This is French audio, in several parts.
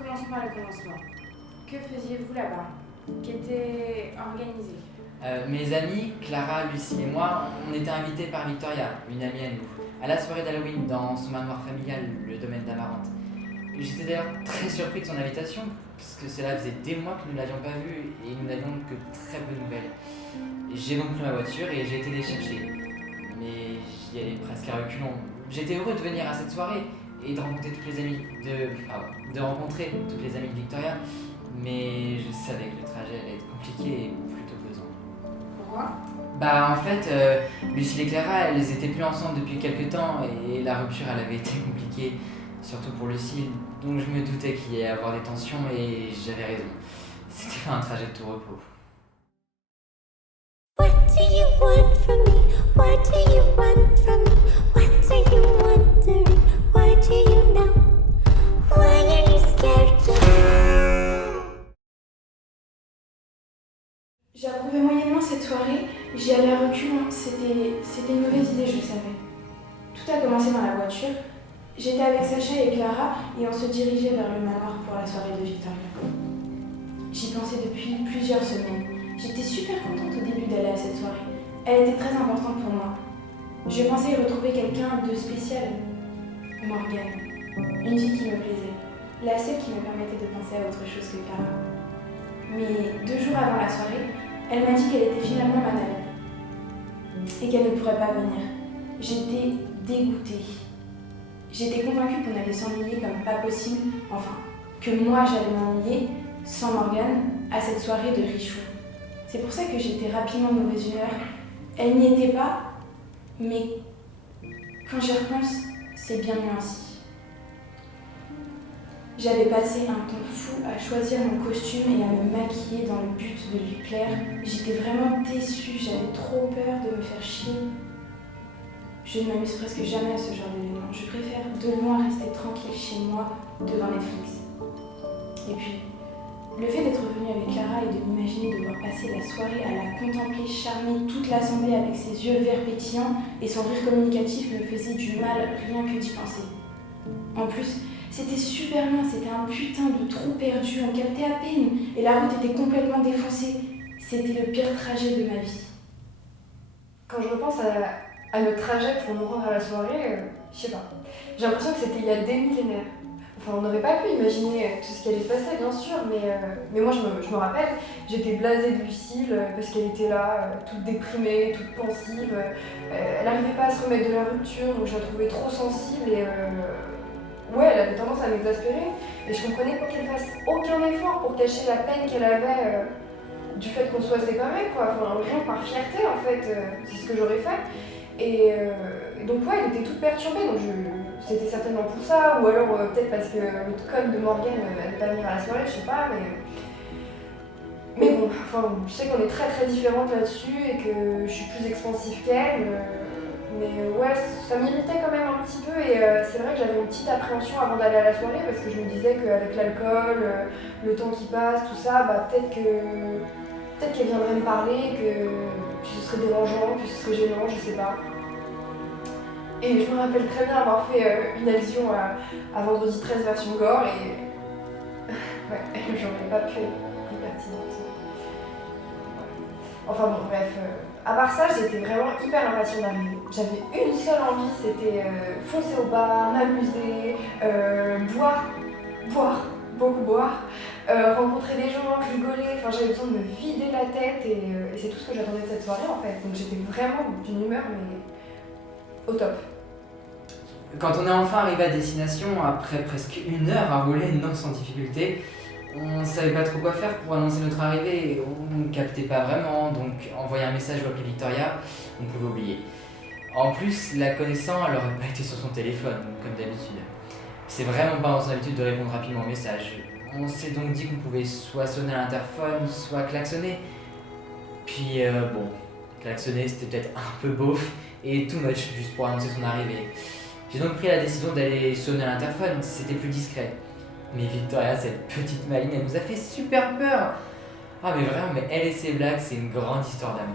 Commençons par le commencement. Que faisiez-vous là-bas? Qu'était organisé? Mes amis, Clara, Lucie et moi, on était invités par Victoria, une amie à nous, à la soirée d'Halloween dans son manoir familial, le domaine d'Amarante. J'étais d'ailleurs très surpris de son invitation, parce que cela faisait des mois que nous ne l'avions pas vue et nous n'avions que très peu de nouvelles. J'ai donc pris ma voiture et j'ai été les chercher. Mais j'y allais presque à reculons. J'étais heureux de venir à cette soirée et de rencontrer toutes les amies de rencontrer toutes les amies de Victoria, mais je savais que le trajet allait être compliqué et plutôt pesant. Pourquoi? Bah en fait, Lucille et Clara, elles étaient plus ensemble depuis quelques temps et la rupture elle avait été compliquée, surtout pour Lucille, donc je me doutais qu'il y allait avoir des tensions et j'avais raison. C'était pas un trajet de tout repos. What do you want from me? What do you want from me? What are you wondering? Why do you know? Why are you scared to J'approuvais moyennement cette soirée, j'y allais à reculons, c'était une mauvaise idée, je le savais. Tout a commencé dans la voiture. J'étais avec Sacha et Clara et on se dirigeait vers le manoir pour la soirée de Victoria. J'y pensais depuis plusieurs semaines. J'étais super contente au début d'aller à cette soirée. Elle était très importante pour moi. Je pensais y retrouver quelqu'un de spécial. Morgane. Une fille qui me plaisait. La seule qui me permettait de penser à autre chose que Clara. Mais 2 jours avant la soirée, elle m'a dit qu'elle était finalement malade et qu'elle ne pourrait pas venir. J'étais dégoûtée. J'étais convaincue qu'on allait s'ennuyer comme pas possible, enfin, que moi j'allais m'ennuyer, sans Morgane, à cette soirée de Richoux. C'est pour ça que j'étais rapidement de mauvaise humeur. Elle n'y était pas, mais quand j'y repense, c'est bien mieux ainsi. J'avais passé un temps fou à choisir mon costume et à me maquiller dans le but de lui plaire. J'étais vraiment déçue, j'avais trop peur de me faire chier. Je ne m'amuse presque jamais à ce genre d'événement. Je préfère de loin rester tranquille chez moi devant Netflix. Et puis, le fait d'être venue avec Clara et de m'imaginer devoir passer la soirée à la contempler charmer toute l'assemblée avec ses yeux verts pétillants et son rire communicatif me faisait du mal rien que d'y penser. En plus, c'était super loin, c'était un putain de trou perdu, on captait à peine et la route était complètement défoncée. C'était le pire trajet de ma vie. Quand je repense à notre trajet pour nous rendre à la soirée, je sais pas. J'ai l'impression que c'était il y a des millénaires. Enfin, on n'aurait pas pu imaginer tout ce qui allait se passer, bien sûr, mais moi je me rappelle, j'étais blasée de Lucille parce qu'elle était là, toute déprimée, toute pensive. Elle n'arrivait pas à se remettre de la rupture, donc je la trouvais trop sensible et ouais, elle avait tendance à m'exaspérer. Et je comprenais pas qu'elle fasse aucun effort pour cacher la peine qu'elle avait du fait qu'on soit séparés, quoi. Enfin, rien que par fierté, en fait, c'est ce que j'aurais fait. Et donc ouais, elle était toute perturbée, donc c'était certainement pour ça, ou alors peut-être parce que le code de Morgane n'allait pas venir à la soirée, je sais pas, mais bon, enfin, je sais qu'on est très très différentes là-dessus et que je suis plus expansive qu'elle, mais ouais, ça m'irritait quand même un petit peu et c'est vrai que j'avais une petite appréhension avant d'aller à la soirée parce que je me disais qu'avec l'alcool, le temps qui passe, tout ça, bah peut-être qu'elle viendrait me parler, que ce serait dérangeant, que ce serait gênant, je sais pas. Et je me rappelle très bien avoir fait une allusion à Vendredi 13 version gore et ouais, j'aurais pas pu être plus pertinente. Enfin bon, bref, à part ça, j'étais vraiment hyper impatiente d'arriver. J'avais une seule envie, c'était foncer au bar, m'amuser, boire, beaucoup boire, rencontrer des gens, rigoler, enfin j'avais besoin de me vider la tête et c'est tout ce que j'attendais de cette soirée en fait. Donc j'étais vraiment d'une humeur mais au top. Quand on est enfin arrivé à destination, après presque 1 heure à rouler, non sans difficulté, on savait pas trop quoi faire pour annoncer notre arrivée, et on ne captait pas vraiment, donc envoyer un message ou appeler Victoria, on pouvait oublier. En plus, la connaissant, elle aurait pas été sur son téléphone, comme d'habitude. C'est vraiment pas dans son habitude de répondre rapidement aux messages. On s'est donc dit qu'on pouvait soit sonner à l'interphone, soit klaxonner. Puis bon, klaxonner c'était peut-être un peu beauf et too much juste pour annoncer son arrivée. J'ai donc pris la décision d'aller sonner à l'interphone, c'était plus discret. Mais Victoria, cette petite maline, elle nous a fait super peur. Ah mais vraiment, mais elle et ses blagues, c'est une grande histoire d'amour.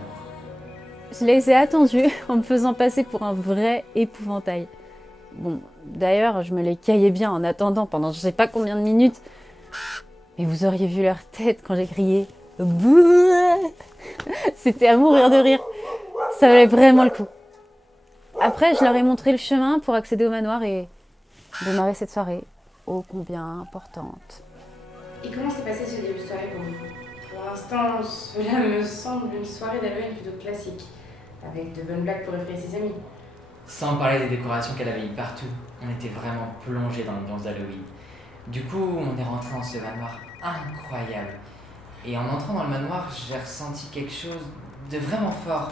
Je les ai attendus en me faisant passer pour un vrai épouvantail. Bon, d'ailleurs, je me les caillais bien en attendant pendant je sais pas combien de minutes. Mais vous auriez vu leur tête quand j'ai crié « Bouh !» C'était à mourir de rire. Ça valait vraiment le coup. Après, je leur ai montré le chemin pour accéder au manoir et démarrer cette soirée ô combien importante. Et comment s'est passé ce début de soirée pour vous? Pour l'instant, cela me semble une soirée d'Halloween plutôt classique, avec de bonnes blagues pour réveiller ses amis. Sans parler des décorations qu'elle avait mis partout, on était vraiment plongé dans l'ambiance d'Halloween. Du coup, on est rentré dans ce manoir incroyable. Et en entrant dans le manoir, j'ai ressenti quelque chose de vraiment fort.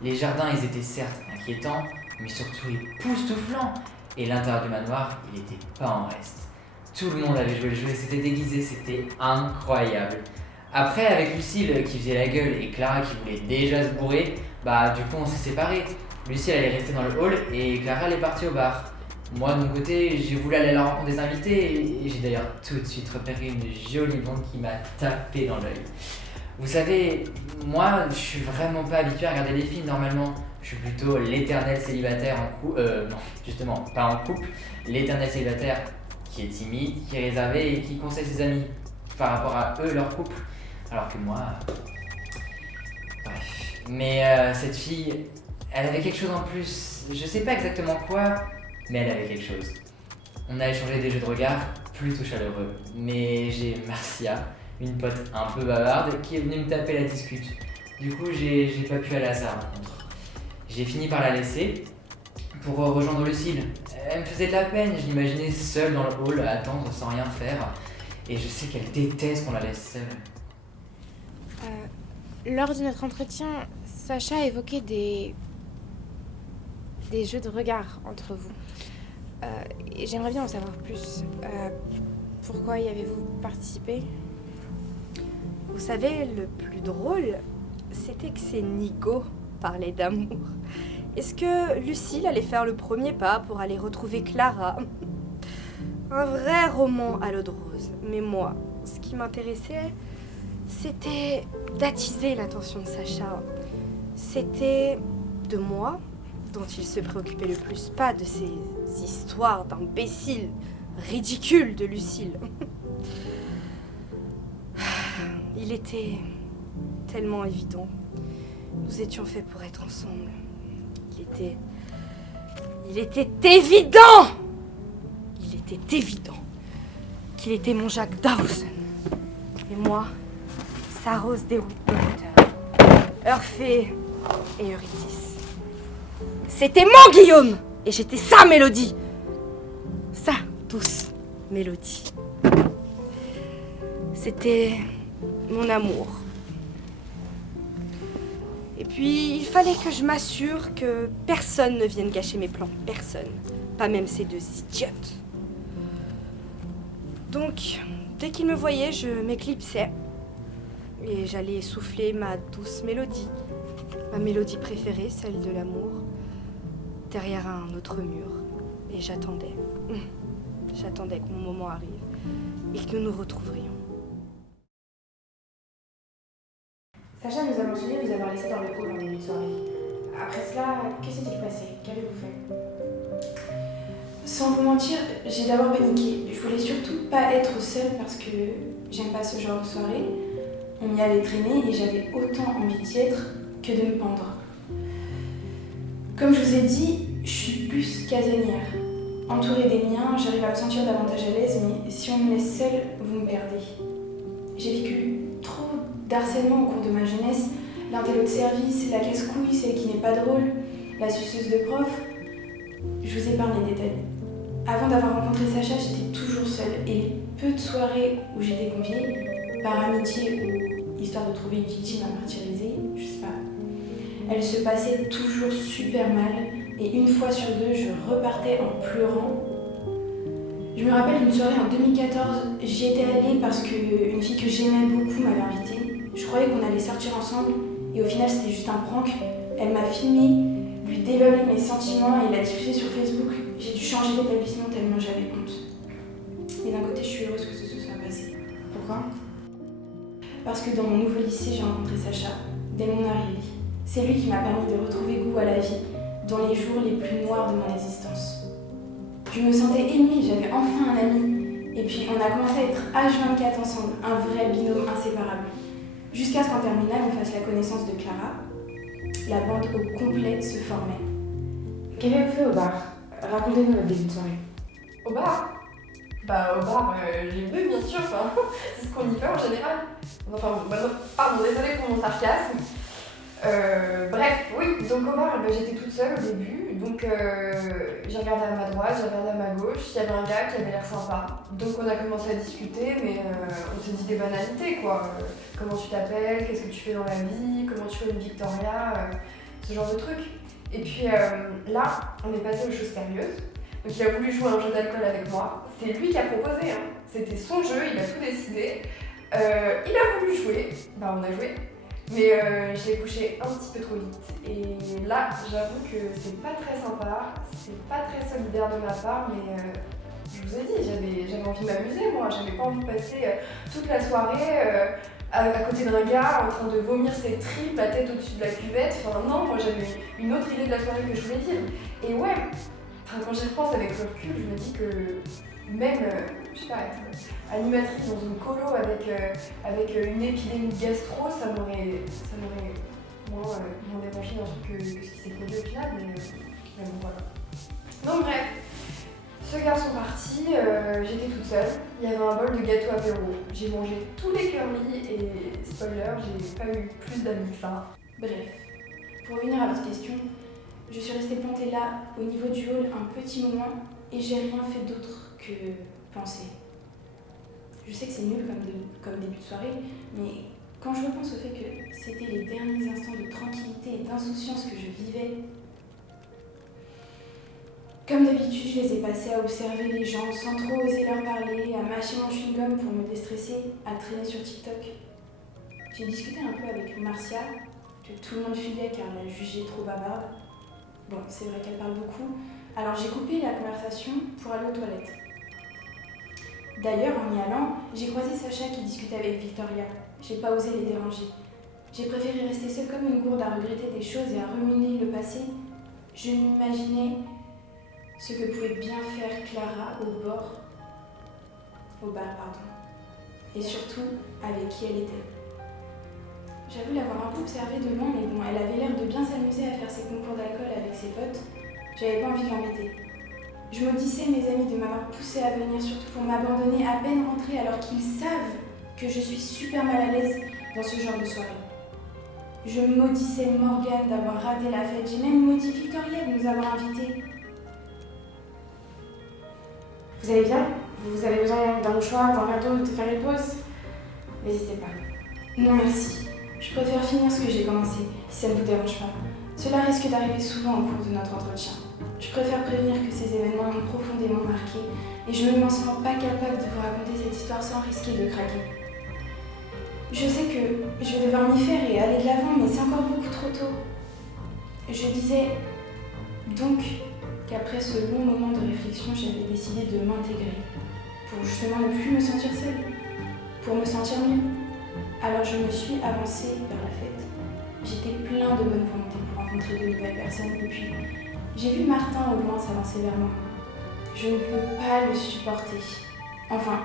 Les jardins, ils étaient certes inquiétants, mais surtout époustouflants. Et l'intérieur du manoir, il était pas en reste. Tout le monde avait joué le jeu et s'était déguisé, c'était incroyable. Après, avec Lucille qui faisait la gueule et Clara qui voulait déjà se bourrer, du coup on s'est séparés. Lucille elle est restée dans le hall et Clara elle est partie au bar. Moi de mon côté, j'ai voulu aller à la rencontre des invités et j'ai d'ailleurs tout de suite repéré une jolie blonde qui m'a tapé dans l'œil. Vous savez, moi je suis vraiment pas habitué à regarder les films normalement. Je suis plutôt l'éternel célibataire en couple, non justement pas en couple, l'éternel célibataire qui est timide, qui est réservé et qui conseille ses amis par rapport à eux, leur couple. Alors que moi... Bref. Mais cette fille, elle avait quelque chose en plus. Je sais pas exactement quoi, mais elle avait quelque chose. On a échangé des jeux de regard plutôt chaleureux. Mais j'ai Marcia, une pote un peu bavarde, qui est venue me taper la discute. Du coup, j'ai pas pu aller à sa rencontre. J'ai fini par la laisser pour rejoindre Lucille. Elle me faisait de la peine, je l'imaginais seule dans le hall à attendre sans rien faire. Et je sais qu'elle déteste qu'on la laisse seule. Lors de notre entretien, Sacha a évoqué des jeux de regard entre vous. Et j'aimerais bien en savoir plus. Pourquoi y avez-vous participé? Vous savez, le plus drôle, c'était que c'est Nico parlait d'amour. Est-ce que Lucille allait faire le premier pas pour aller retrouver Clara? Un vrai roman à l'eau de rose. Mais moi, ce qui m'intéressait, c'était d'attiser l'attention de Sacha. C'était de moi dont il se préoccupait le plus, pas de ces histoires d'imbéciles ridicules de Lucille. Il était tellement évident. Nous étions faits pour être ensemble. Il était évident! Il était évident qu'il était mon Jack Dawson. Et moi, sa Rose DeWitt Potter, Orphée et Eurydice. C'était mon Guillaume! Et j'étais sa Mélodie! Sa douce Mélodie. C'était mon amour. Et puis, il fallait que je m'assure que personne ne vienne gâcher mes plans. Personne. Pas même ces deux idiotes. Donc, dès qu'ils me voyaient, je m'éclipsais. Et j'allais souffler ma douce mélodie. Ma mélodie préférée, celle de l'amour. Derrière un autre mur. Et j'attendais. J'attendais que mon moment arrive. Et que nous nous retrouverions. Sacha nous a mentionné vous avoir laissé dans le hall en début de soirée. Après cela, que s'est-il passé? Qu'avez-vous fait? Sans vous mentir, j'ai d'abord paniqué. Je voulais surtout pas être seule parce que j'aime pas ce genre de soirée. On m'y allait traîner et j'avais autant envie d'y être que de me pendre. Comme je vous ai dit, je suis plus casanière. Entourée des miens, j'arrive à me sentir davantage à l'aise, mais si on me laisse seule, vous me perdez. J'ai vécu trop d'harcèlement au cours de ma jeunesse, l'intello de service, la casse-couille, celle qui n'est pas drôle, la suceuse de prof. Je vous épargne les détails. Avant d'avoir rencontré Sacha, j'étais toujours seule et les peu de soirées où j'étais conviée, par amitié ou histoire de trouver une victime à martyriser, je sais pas, elles se passaient toujours super mal et une fois sur deux, je repartais en pleurant. Je me rappelle d'une soirée en 2014, j'y étais allée parce qu'une fille que j'aimais beaucoup m'avait invitée. Je croyais qu'on allait sortir ensemble et au final c'était juste un prank. Elle m'a filmé, lui dévoilé mes sentiments et l'a diffusé sur Facebook. J'ai dû changer d'établissement tellement j'avais honte. Mais d'un côté je suis heureuse que ce se soit passé. Pourquoi? Parce que dans mon nouveau lycée j'ai rencontré Sacha, dès mon arrivée. C'est lui qui m'a permis de retrouver goût à la vie dans les jours les plus noirs de mon existence. Je me sentais aimée, j'avais enfin un ami. Et puis on a commencé à être H24 ensemble, un vrai binôme inséparable. Jusqu'à ce qu'en terminale, on fasse la connaissance de Clara. La bande au complet se formait. Qu'avez-vous fait au bar? Racontez-nous notre début de soirée. Au bar? Bah, au bar, j'ai bu, bien sûr, enfin, c'est ce qu'on y fait en général. Enfin, bon, bah, non, pardon, désolée pour mon sarcasme. Bref, oui, donc au bar, j'étais toute seule au début, donc j'ai regardé à ma droite, j'ai regardé à ma gauche, il y avait un gars qui avait l'air sympa. Donc on a commencé à discuter, mais on s'est dit des banalités, quoi. Comment tu t'appelles, qu'est-ce que tu fais dans la vie, comment tu connais Victoria, ce genre de trucs. Et puis là, on est passé aux choses sérieuses. Donc il a voulu jouer à un jeu d'alcool avec moi. C'est lui qui a proposé, hein. C'était son jeu, il a tout décidé. Il a voulu jouer, bah on a joué. Mais je l'ai couché un petit peu trop vite. Et là, j'avoue que c'est pas très sympa, c'est pas très solidaire de ma part, mais je vous ai dit, j'avais envie de m'amuser, moi. J'avais pas envie de passer toute la soirée à côté d'un gars en train de vomir ses tripes, la tête au-dessus de la cuvette. Enfin non, moi j'avais une autre idée de la soirée que je voulais vivre. Et ouais, quand j'y repense avec le recul, je me dis que même, je sais pas, être animatrice dans une colo avec une épidémie de gastro, ça m'aurait moins dérangé dans que ce qui s'est produit au final, mais bon voilà. Donc bref, ce garçon parti, j'étais toute seule, il y avait un bol de gâteau apéro, j'ai mangé tous les curlis et spoiler, j'ai pas eu plus d'amis que ça. Bref, pour revenir à votre question, je suis restée plantée là, au niveau du hall, un petit moment, et j'ai rien fait d'autre que penser. Je sais que c'est nul comme début de soirée, mais quand je repense au fait que c'était les derniers instants de tranquillité et d'insouciance que je vivais, comme d'habitude, je les ai passés à observer les gens sans trop oser leur parler, à mâcher mon chewing-gum pour me déstresser, à traîner sur TikTok. J'ai discuté un peu avec Marcia, que tout le monde fuyait car elle la jugeait trop bavarde. Bon, c'est vrai qu'elle parle beaucoup, alors j'ai coupé la conversation pour aller aux toilettes. D'ailleurs, en y allant, j'ai croisé Sacha qui discutait avec Victoria. J'ai pas osé les déranger. J'ai préféré rester seule comme une gourde à regretter des choses et à ruminer le passé. Je m'imaginais ce que pouvait bien faire Clara au bar, et surtout avec qui elle était. J'avoue l'avoir un peu observée de loin, mais bon, elle avait l'air de bien s'amuser à faire ses concours d'alcool avec ses potes. J'avais pas envie de l'embêter. Je maudissais mes amis de m'avoir poussée à venir, surtout pour m'abandonner à peine rentrée, alors qu'ils savent que je suis super mal à l'aise dans ce genre de soirée. Je maudissais Morgane d'avoir raté la fête. J'ai même maudit Victoria de nous avoir invités. Vous allez bien? Vous avez besoin d'un mouchoir, d'un verre d'eau, de faire une pause? N'hésitez pas. Non merci. Je préfère finir ce que j'ai commencé, si ça ne vous dérange pas. Cela risque d'arriver souvent au cours de notre entretien. Je préfère prévenir que ces événements m'ont profondément marqué et je ne m'en sens pas capable de vous raconter cette histoire sans risquer de craquer. Je sais que je vais devoir m'y faire et aller de l'avant, mais c'est encore beaucoup trop tôt. Je disais donc qu'après ce long moment de réflexion, j'avais décidé de m'intégrer pour justement ne plus me sentir seule, pour me sentir mieux. Alors je me suis avancée vers la fête. J'étais plein de bonne volonté pour rencontrer de nouvelles personnes et puis j'ai vu Martin au loin s'avancer vers moi. Je ne peux pas le supporter. Enfin,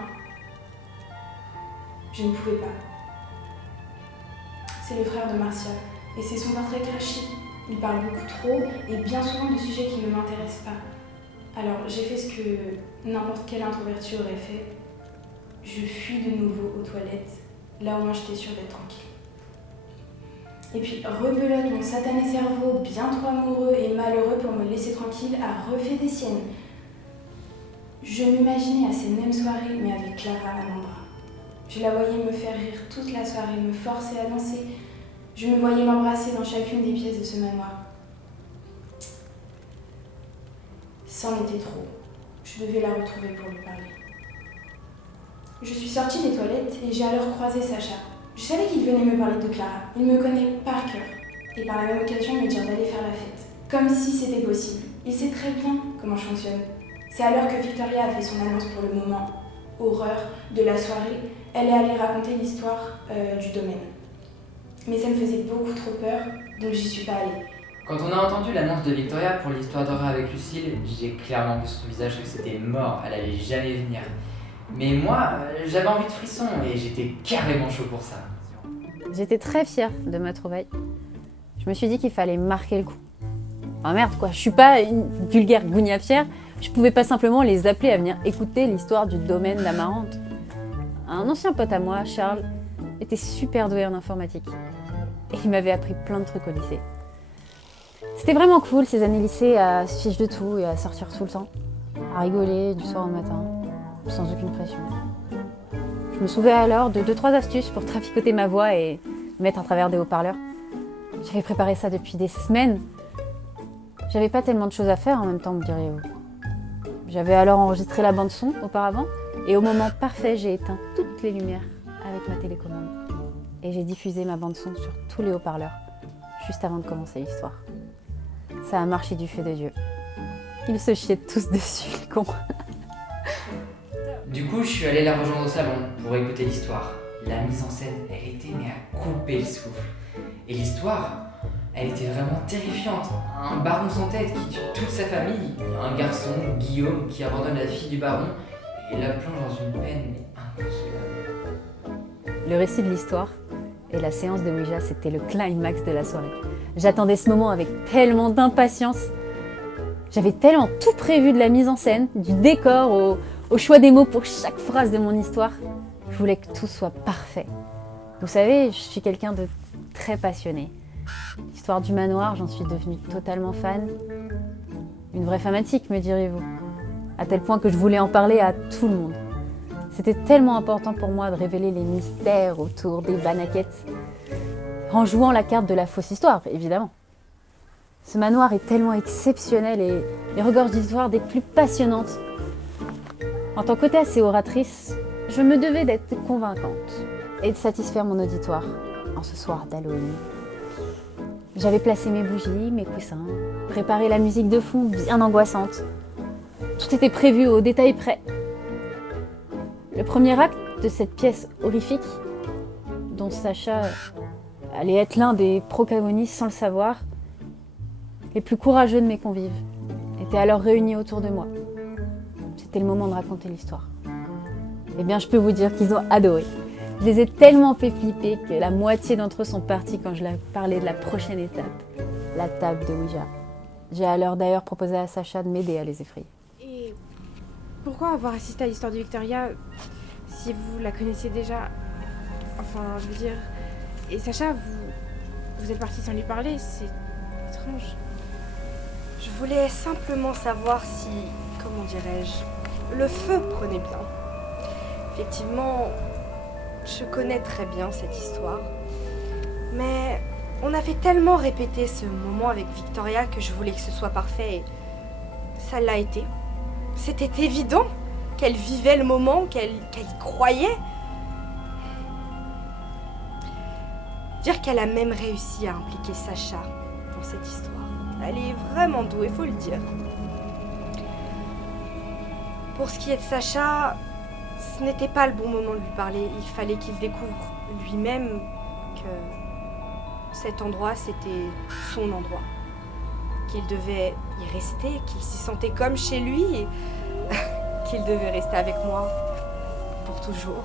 je ne pouvais pas. C'est le frère de Marcia et c'est son portrait caché. Il parle beaucoup trop et bien souvent de sujets qui ne m'intéressent pas. Alors j'ai fait ce que n'importe quel introverti aurait fait. Je fuis de nouveau aux toilettes. Là au moins j'étais sûre d'être tranquille. Et puis rebelote, mon satané cerveau, bien trop amoureux et malheureux pour me laisser tranquille, a refait des siennes. Je m'imaginais à ces mêmes soirées, mais avec Clara à mon bras. Je la voyais me faire rire toute la soirée, me forcer à danser. Je me voyais l'embrasser dans chacune des pièces de ce manoir. C'en était trop. Je devais la retrouver pour lui parler. Je suis sortie des toilettes et j'ai alors croisé Sacha. Je savais qu'il venait me parler de Clara. Il me connaît par cœur. Et par la même occasion me dire d'aller faire la fête. Comme si c'était possible. Il sait très bien comment je fonctionne. C'est alors que Victoria a fait son annonce pour le moment horreur de la soirée. Elle est allée raconter l'histoire du domaine. Mais ça me faisait beaucoup trop peur, donc j'y suis pas allée. Quand on a entendu l'annonce de Victoria pour l'histoire d'horreur avec Lucille, j'ai clairement vu sur son visage que c'était mort, elle allait jamais venir. Mais moi, j'avais envie de frissons et j'étais carrément chaud pour ça. J'étais très fière de ma trouvaille. Je me suis dit qu'il fallait marquer le coup. Enfin merde quoi, je suis pas une vulgaire gougnafière, je pouvais pas simplement les appeler à venir écouter l'histoire du domaine d'Amarante. Un ancien pote à moi, Charles, était super doué en informatique. Et il m'avait appris plein de trucs au lycée. C'était vraiment cool ces années lycée à se fiche de tout et à sortir tout le temps. À rigoler du soir au matin, sans aucune pression. Je me souvenais alors de 2-3 astuces pour traficoter ma voix et me mettre à travers des haut-parleurs. J'avais préparé ça depuis des semaines. J'avais pas tellement de choses à faire en même temps, me diriez-vous. J'avais alors enregistré la bande-son auparavant et au moment parfait, j'ai éteint toutes les lumières avec ma télécommande. Et j'ai diffusé ma bande-son sur tous les haut-parleurs, juste avant de commencer l'histoire. Ça a marché du fait de Dieu. Ils se chiaient tous dessus, les cons. Du coup, je suis allé la rejoindre au salon pour écouter l'histoire. La mise en scène, elle était mais à couper le souffle. Et l'histoire, elle était vraiment terrifiante. Un baron sans tête qui tue toute sa famille, un garçon, Guillaume, qui abandonne la fille du baron et la plonge dans une peine mais inconsolable. Le récit de l'histoire et la séance de Ouija, c'était le climax de la soirée. J'attendais ce moment avec tellement d'impatience. J'avais tellement tout prévu de la mise en scène, du décor au choix des mots pour chaque phrase de mon histoire. Je voulais que tout soit parfait. Vous savez, je suis quelqu'un de très passionné. L'histoire du manoir, j'en suis devenue totalement fan. Une vraie fanatique, me direz-vous. À tel point que je voulais en parler à tout le monde. C'était tellement important pour moi de révéler les mystères autour des Banaquettes, en jouant la carte de la fausse histoire, évidemment. Ce manoir est tellement exceptionnel et regorge d'histoires des plus passionnantes. En tant qu'hôtesse et oratrice, je me devais d'être convaincante et de satisfaire mon auditoire en ce soir d'Halloween. J'avais placé mes bougies, mes coussins, préparé la musique de fond bien angoissante. Tout était prévu au détail près. Le premier acte de cette pièce horrifique, dont Sacha allait être l'un des protagonistes sans le savoir, les plus courageux de mes convives étaient alors réunis autour de moi. C'était le moment de raconter l'histoire. Eh bien, je peux vous dire qu'ils ont adoré. Je les ai tellement fait flipper que la moitié d'entre eux sont partis quand je leur parlais de la prochaine étape, la table de Ouija. J'ai alors d'ailleurs proposé à Sacha de m'aider à les effrayer. Et pourquoi avoir assisté à l'histoire de Victoria si vous la connaissiez déjà? Enfin, je veux dire... Et Sacha, vous êtes parti sans lui parler, c'est étrange. Je voulais simplement savoir si, comment dirais-je, le feu prenait bien. Effectivement, je connais très bien cette histoire. Mais on avait tellement répété ce moment avec Victoria que je voulais que ce soit parfait et ça l'a été. C'était évident qu'elle vivait le moment, qu'elle y croyait. Dire qu'elle a même réussi à impliquer Sacha dans cette histoire. Elle est vraiment douée, faut le dire. Pour ce qui est de Sacha, ce n'était pas le bon moment de lui parler. Il fallait qu'il découvre lui-même que cet endroit, c'était son endroit. Qu'il devait y rester, qu'il s'y sentait comme chez lui et qu'il devait rester avec moi pour toujours.